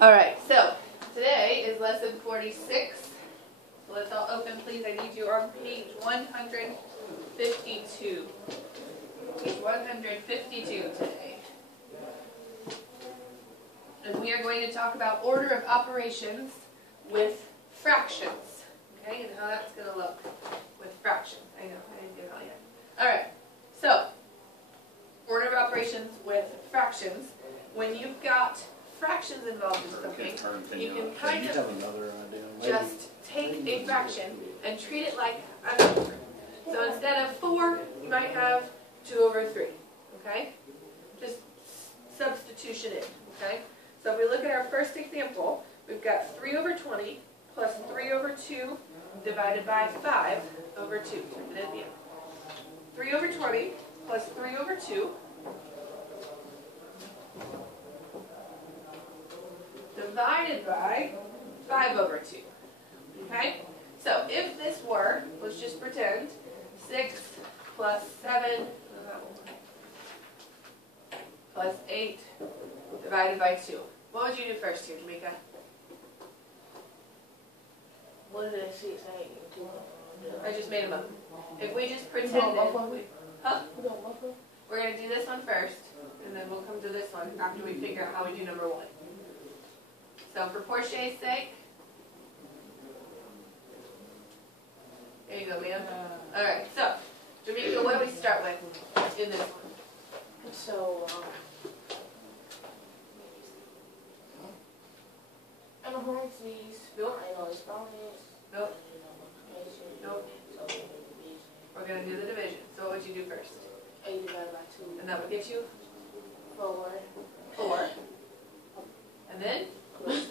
Alright, so today is lesson 46. So let's all open, please. I need you on page 152. Page 152 today. And we are going to talk about order of operations with fractions. Okay, and how that's going to look with fractions. I know, I didn't get it all yet. Alright, so order of operations with fractions. When you've got fractions involved in something, you can kind of just take a fraction and treat it like a number. So instead of 4, you might have 2/3. Okay? Just substitution in. Okay? So if we look at our first example, we've got 3/20 plus 3/2 divided by 5/2. Type it in the end. 3/20 plus 3/2 divided by 5/2. Okay? So if this were, let's just pretend, 6 plus 7 plus 8 divided by 2. What would you do first here, Jamaica? What did I see? I just made them up. If we just pretended, huh? We're going to do this one first, and then we'll come to this one after we figure out how we do number 1. So for Porsche's sake, there you go, ma'am. Alright, so, Jamaica, what do we start with in this one? So, and the horns, these. Nope. I know it's bonus. Nope. Nope. We're going to do the division. So what would you do first? 8 divided by 2. And that would get you 4. 4. And then? Plus 6.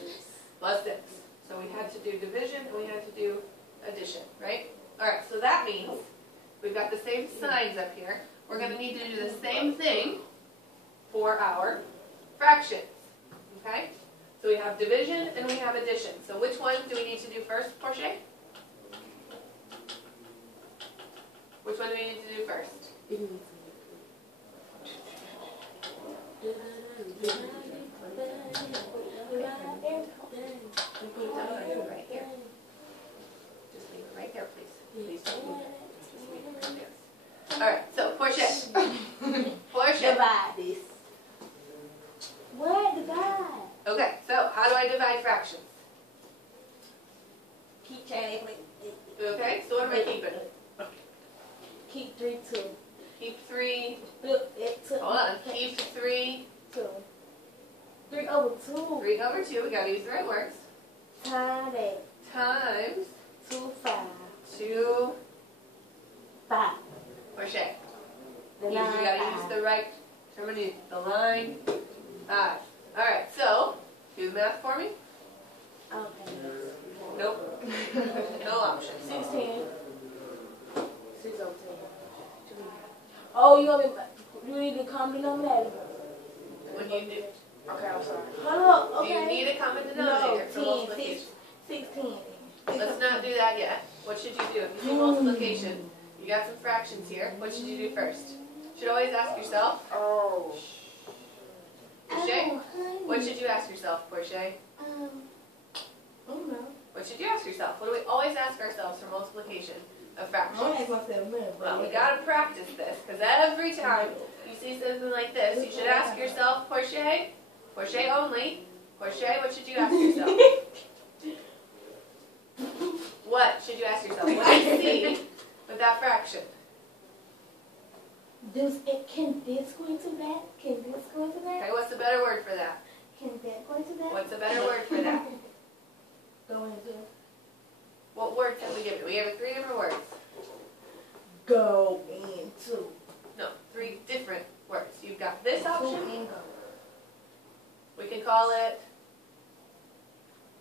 Plus 6. So we had to do division and we had to do addition, right? Alright, so that means we've got the same signs up here. We're going to need to do the same thing for our fractions. Okay? So we have division and we have addition. So which one do we need to do first, Portia? Which one do we need to do first? Right here. Just leave it right there, please. Please don't move it. Just leave it right there. Alright, so Portia. Portia. Divide this. What? Divide. Okay, so how do I divide fractions? Keep changing. Okay, so what am I keeping? Keep 3, 2. Keep 3. Flip it to. Hold on. Keep 3. 2. 3/2. 3/2. We gotta use the right words. Times 8. Times 2, 5. 2. 5. Portia. The We 9, gotta 5. use the right terminology. The line 5. Alright, so do the math for me. Okay. Nope. No options. 16. 6/10. Oh, you want me? You need the common denominator. When you do, Okay, I'm sorry. Hold up. Okay. you need a common denominator for multiplication. 16. Let's not do that yet. What should you do? If you do multiplication, you got some fractions here. What should you do first? You should always ask yourself, Oh. Portia, what should you ask yourself, Portia? I don't know. What should you ask yourself? What do we always ask ourselves for multiplication of fractions? Well, we gotta practice this, because every time you see something like this, you should ask yourself, Portia, Portia only, Portia, what should you ask yourself? What should you ask yourself? What do you see with that fraction? Can this go into that? Can this go into that? Okay, what's the better word for that? Can that go into that? What's the better word for that? Go into. What words have we given? We have 3 different words. Go into. No, 3 different words. You've got this option. And go. We can call it,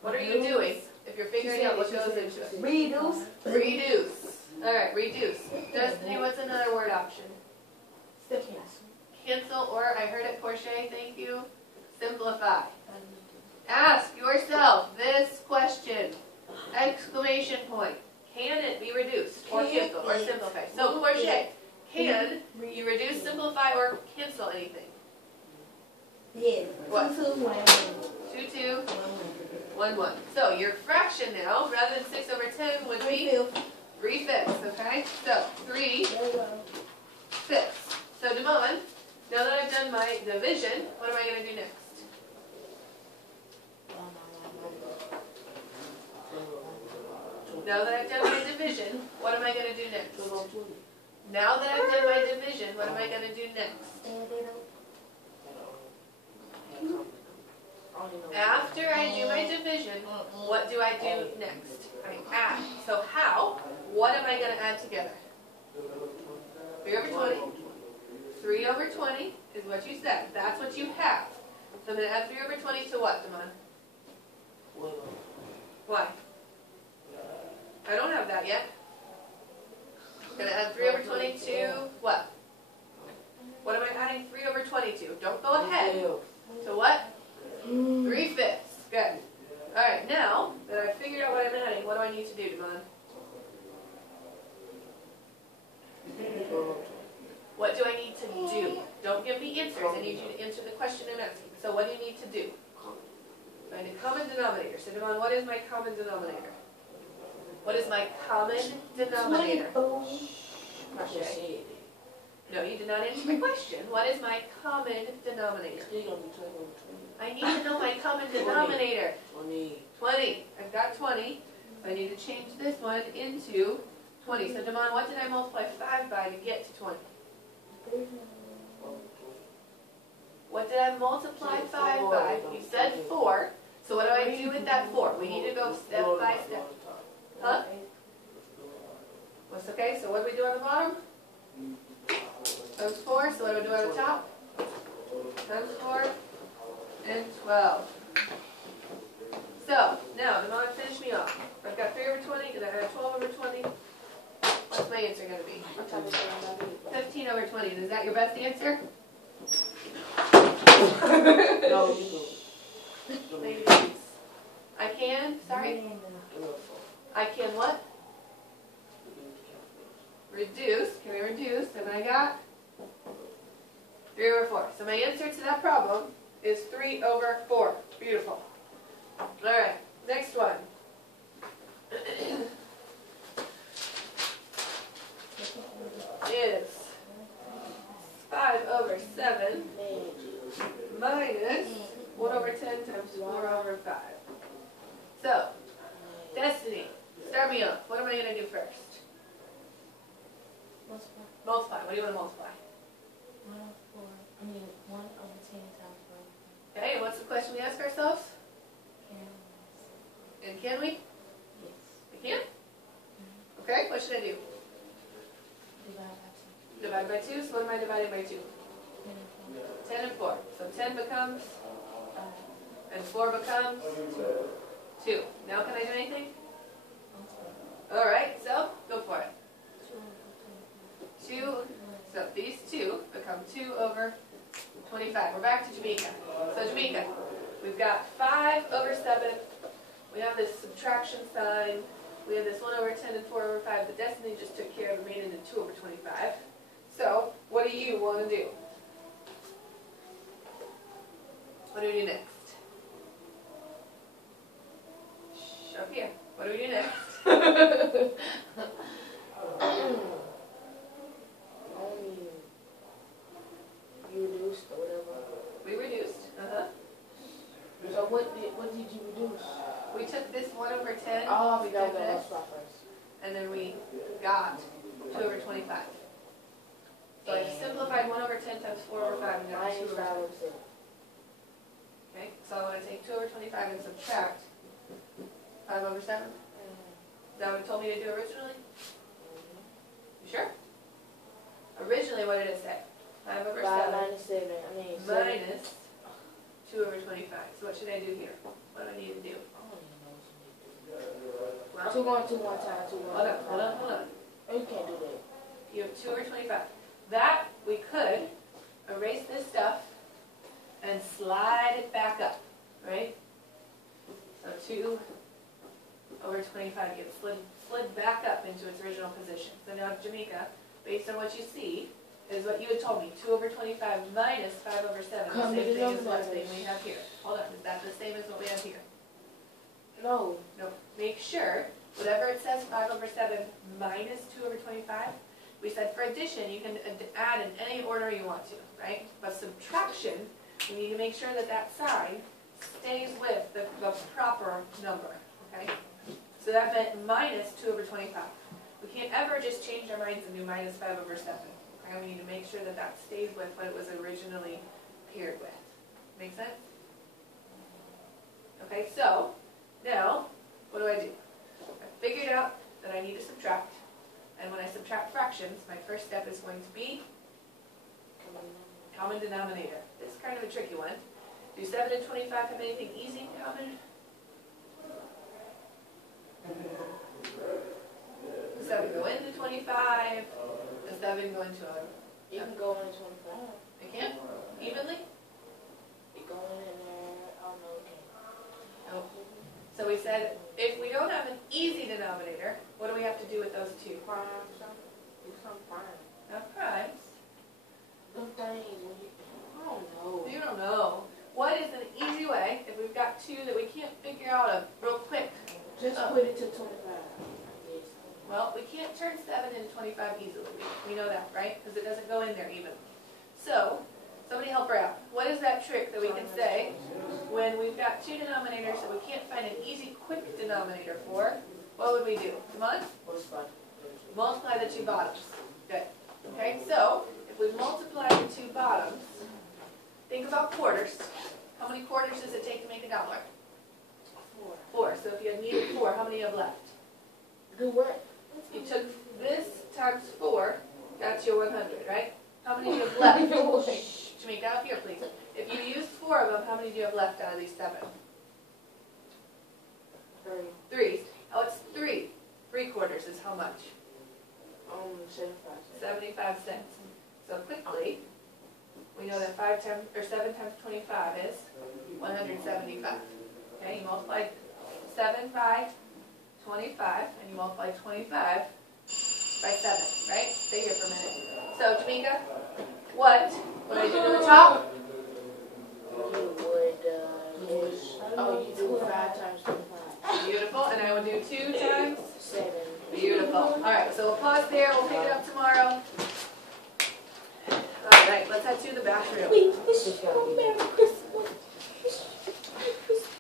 what are you doing if you're figuring out what goes into it? Reduce. Reduce. Alright, reduce. Destiny, what's another word option? Cancel, or I heard it, Portia, thank you. Simplify. Ask yourself this question. Exclamation point. Can it be reduced or canceled or simplified? So, Portia, can you reduce, simplify, or cancel anything? Yes. What? 2, 1. 2, 2, 2, 1, 1. So your fraction now, rather than 6 over 10, would be 3/5, okay? So 3/5. So Devon, now that I've done my division, what am I going to do next? Now that I've done my division, what am I going to do next? Now that I've done my division, what am I going to do next? After I do my division, what do I do next? I add. So how? What am I going to add together? 3 over 20. 3 over 20 is what you said. That's what you have. So I'm going to add 3 over 20 to what, Damon? Why? I don't have that yet. I'm going to add 3 over 20 to what? What am I adding 3 over 20 to? Don't go ahead. To what? 3/5. Good. Alright, now that I've figured out what I'm adding, what do I need to do, Devon? What do I need to do? Don't give me answers. I need you to answer the question I'm asking. So what do you need to do? Find a common denominator. So Devon, what is my common denominator? What is my common denominator? Okay. No, you did not answer my question. What is my common denominator? I need to know my common denominator. 20. I've got 20. I need to change this one into 20. So Devon, what did I multiply 5 by to get to 20? What did I multiply 5 by? You said 4. So what do I do with that 4? We need to go step by step. Huh? What's okay? So what do we do on the bottom? Times 4. So what do we do on the top? Times 4 and 12. So now, Devon, finish me off. I've got 3 over 20, and I have 12 over 20. What's my answer going to be? 15 over 20. Is that your best answer? No, Maybe. I can? Sorry? I can what? Reduce. Can we reduce? And I got 3 over 4. So my answer to that problem is 3 over 4. Beautiful. Alright, next one. Is 5 over 7 minus 1 over 10 times 4 over 5. So, Destiny, start me off. What am I going to do first? Multiply. What do you want to multiply? 1 over 10 times 4. Okay, and what's the question we ask ourselves? And can we? Yes. We can? Okay, what should I do? Divide by 2. Divide by 2, so what am I dividing by 2? 10 and 4. So 10 becomes, and 4 becomes 2. Now can I do anything? Alright, so go for it. 2, so these 2 become 2 over 25. We're back to Jamaica. So Jamaica, we've got 5 over 7. We have this subtraction sign. We have this 1 over 10 and 4 over 5. The Destiny just took care of the remaining in 2 over 25. So, what do you want to do? What do we do next? Shh, up here. What do we do next? You reduced or whatever. We reduced. So what did you reduce? We took this 1 over 10. Oh, we we got did that this, first. and then we got 2 over 25. So I've simplified 1 over 10 times 4 over 5 and got 2 over 5. Okay, so I'm going to take 2 over 25 and subtract 5 over 7. Is that what it told me to do originally? You sure? Originally, what did it say? 5 over 7 minus 7. minus 2 over 25. So what should I do here? What do I need to do? Well, 2 1 2 1 times 2 1. hold on. Oh, you can't do that. You have 2 over 25. That, we could erase this stuff and slide it back up, right? So 2 over 25 gets slid back up into its original position. So now, Jamaica, based on what you see, is what you had told me. 2 over 25 minus 5 over 7. The same thing as what thing we have here. Hold on, is that the same as what we have here? No. No. Make sure, whatever it says 5 over 7 minus 2 over 25, we said for addition you can add in any order you want to, right? But subtraction, you need to make sure that that sign stays with the proper number, okay? So that meant minus 2 over 25. We can't ever just change our minds and do minus 5 over 7. Okay? We need to make sure that that stays with what it was originally paired with. Make sense? Okay, so now what do? I figured out that I need to subtract. And when I subtract fractions, my first step is going to be common denominator. This is kind of a tricky one. Do 7 and 25 have anything easy in common? Does 7 go into 25? Does 7 go into a... You can go into 25. It can? Evenly? You go in there, oh no, you can't. Nope. So we said, if we don't have an easy denominator, what do we have to do with those two? Prime, something. Do some prime. Not primes. Them things, when you, I don't know. You don't know. What is an easy way, if we've got two that we can't figure out real quick? Just put it to 25. Well, we can't turn 7 into 25 easily. We know that, right? Because it doesn't go in there even. So, somebody help her out. What is that trick that we can say when we've got two denominators that we can't find an easy, quick denominator for? What would we do? Come on? Multiply the two bottoms. Good. Okay, so if we multiply the two bottoms, think about quarters. How many quarters does it take to make $1? 4. So if you had needed 4, how many do you have left? Do what? You took this times 4, that's your 100, right? How many do you have left? Shh, Jamaica, up here, please. If you used 4 of them, how many do you have left out of these 7? 3. Oh, it's 3. 3/4 is how much? 75 cents. 75 cents. So quickly, we know that 7 times 25 is 175. Okay, you multiply 7 by 25, and you multiply 25 by 7, right? Stay here for a minute. So, Jamaica, what would I do to the top? You would, you do 5 times 25. Beautiful, and I will do 2 times 7. Beautiful. All right, so we'll pause there. We'll pick it up tomorrow. All right, let's head to the bathroom. Wait, this is Merry Christmas.